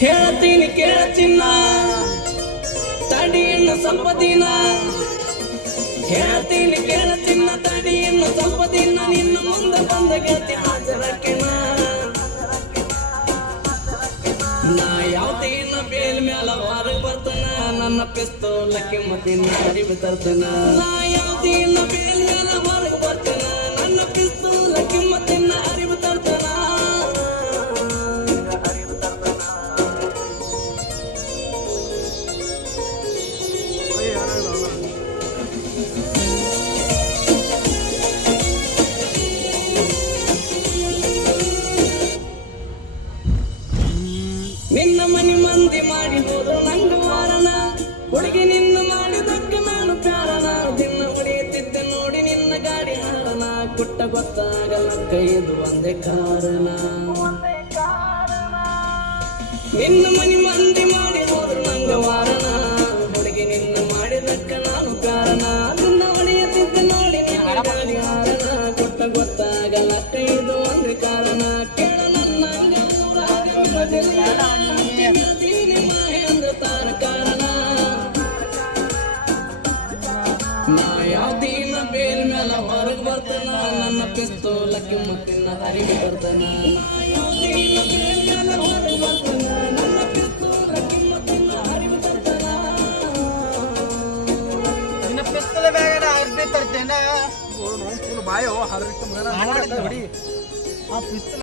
ಹೇಳ್ತೀನಿ ಕೇಳ ಚಿನ್ನ ತಡಿ ಇನ್ನು ಸ್ವಲ್ಪ ದಿನ ಹೇಳ್ತೀನಿ ಕೇಳ ಚಿನ್ನ ತಡಿ ಇನ್ನು ಸ್ವಲ್ಪ ದಿನ ನಿನ್ನ ಮುಂದೆ ಬಂದ ಗೆಳತಿ ಹಾಜರಕ್ಕಿನ ನಾ ಯಾವ್ದೇ ಇನ್ನ ಬೇಲ್ ಮ್ಯಾಲ ಹೊರಗೆ ಬರ್ತನ ನನ್ನ ಪಿಸ್ತೂಲ ಕಿಮ್ಮತ್ತಿನ ಅರಿವು ತರ್ತನ ನಾ ಯಾವ್ದೇ ಇನ್ನ ಬೇಲ್ ಮ್ಯಾಲ ಹೊರಗೆ ಬರ್ತನ ನನ್ನ ಪಿಸ್ತೂಲ ಕಿಮ್ಮತ್ತಿನ ಅರಿವು ತರ್ತನ ನಿನ್ನ ಮನಿ ಮಂದಿ ಮಾಡಿ ಹೋದ್ರು ನಂಗ ವಾರನ ಹುಡುಗಿ ನಿನ್ನ ಮಾಡಿದಕ್ಕೆ ನಾನು ಪ್ಯಾರನ ದಿನ ಹೊಡೆಯುತ್ತಿದ್ದೆ ನೋಡಿ ನಿನ್ನ ಗಾಡಿ ಹಾರನ ಕುಟ್ಟ ಗೊತ್ತಾಗಲ್ಲ ಕೈದು ಒಂದೇ ಕಾರಣ ನಿನ್ನ ಮನಿ ಮಂದಿ ಮಾಡಿ ಹೋದ್ರು ನಂಗ ವಾರನ ಹುಡುಗಿ ನಿನ್ನ ಮಾಡಿದಕ್ಕೆ ನಾನು ಪ್ಯಾರನ ದಿನ ಹೊಡೆಯುತ್ತಿದ್ದೆ ನೋಡಿ ನಿನ್ನ ಗಾಡಿ ಹಾರನ ಕುಟ್ಟ ಗೊತ್ತಾಗಲ್ಲ ಕೈದು ಒಂದೇ ಕಾರಣ ಕೇಳ ನನ್ನ ನಾ ಯಾವ್ದಿನ ಬೇಲ್ ಮೇಲೆ ಹೊರಗೆ ಬರ್ತನ ನನ್ನ ಪಿಸ್ತೂಲ ಕಿಮ್ಮತ್ತಿನ ಅರಿವು ಬರ್ತನ ಹೊರಗೆ ಬರ್ತನ ನನ್ನ ಪಿಸ್ತೂಲ ಕಿಮ್ಮತ್ತಿನ ಅರಿವು ಬರ್ತನ ನಿನ್ನ ಪಿಸ್ತೂಲ ಬ್ಯಾಗ ಅರ್ಬಿ ತರ್ತೇನ ಬಾಯೋ ಹರಡಿ ಆ ಪಿಸ್ತೂಲ